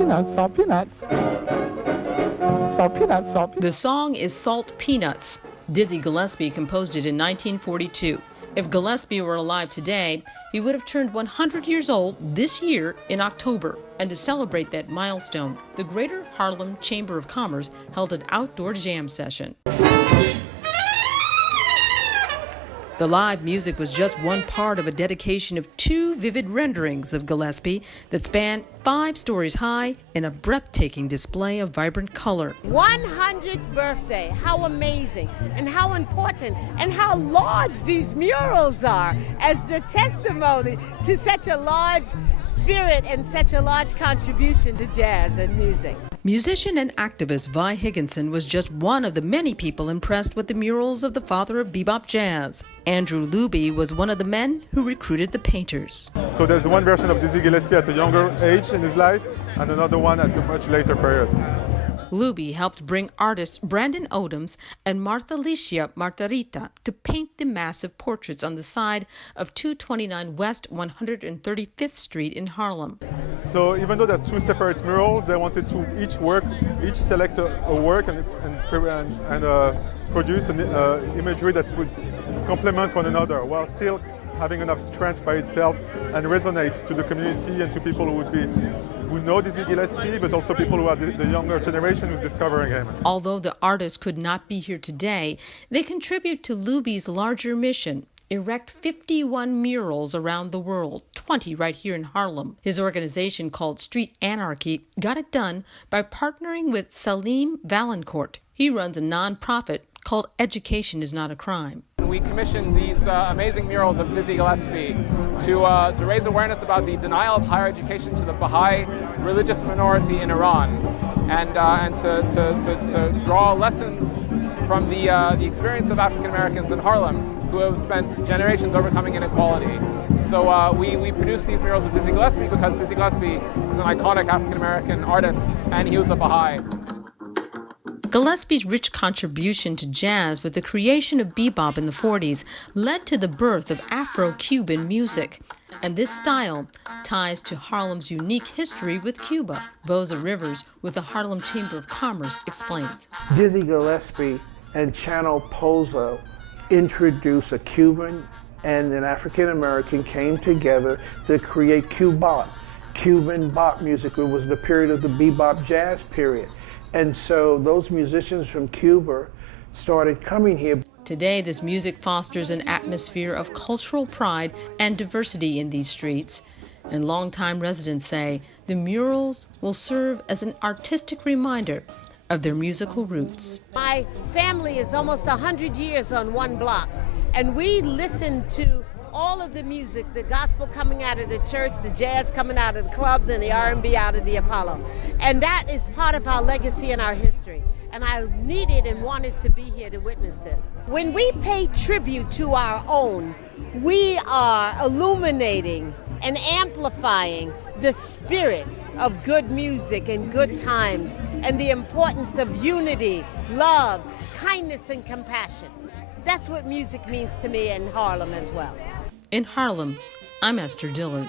peanuts, salt peanuts. Salt peanuts, salt peanuts. The song is Salt Peanuts. Dizzy Gillespie composed it in 1942. If Gillespie were alive today, he would have turned 100 years old this year in October. And to celebrate that milestone, the Greater Harlem Chamber of Commerce held an outdoor jam session. The live music was just one part of a dedication of 2 vivid renderings of Gillespie that span 5 stories high in a breathtaking display of vibrant color. 100th birthday, how amazing and how important and how large these murals are as the testimony to such a large spirit and such a large contribution to jazz and music. Musician and activist Vi Higginson was just one of the many people impressed with the murals of the father of bebop jazz. Andrew Luby was one of the men who recruited the painters. So there's one version of Dizzy Gillespie at a younger age in his life and another one at a much later period. Luby helped bring artists Brandon Odoms and Martha Licia Martarita to paint the massive portraits on the side of 229 West 135th Street in Harlem. So even though they're 2 separate murals, they wanted to each select a work and produce an imagery that would complement one another while still having enough strength by itself and resonate to the community and to people who know Dizzy Gillespie, but also people who are the younger generation who's discovering him. Although the artists could not be here today, they contribute to Luby's larger mission: erect 51 murals around the world, 20 right here in Harlem. His organization, called Street Anarchy, got it done by partnering with Salim Valancourt. He runs a nonprofit called Education is Not a Crime. We commissioned these amazing murals of Dizzy Gillespie to raise awareness about the denial of higher education to the Baha'i religious minority in Iran, and to draw lessons from the experience of African Americans in Harlem who have spent generations overcoming inequality. So we produced these murals of Dizzy Gillespie because Dizzy Gillespie is an iconic African American artist and he was a Baha'i. Gillespie's rich contribution to jazz with the creation of bebop in the 40s led to the birth of Afro-Cuban music. And this style ties to Harlem's unique history with Cuba. Boza Rivers with the Harlem Chamber of Commerce explains. Dizzy Gillespie and Channel Pozo introduced a Cuban and an African American came together to create Cuban bop music. It was the period of the bebop jazz period. And so those musicians from Cuba started coming here. Today, this music fosters an atmosphere of cultural pride and diversity in these streets. And longtime residents say the murals will serve as an artistic reminder of their musical roots. My family is almost 100 years on one block, and we listen to all of the music, the gospel coming out of the church, the jazz coming out of the clubs, and the R&B out of the Apollo. And that is part of our legacy and our history. And I needed and wanted to be here to witness this. When we pay tribute to our own, we are illuminating and amplifying the spirit of good music and good times and the importance of unity, love, kindness, and compassion. That's what music means to me in Harlem as well. In Harlem, I'm Esther Dillard.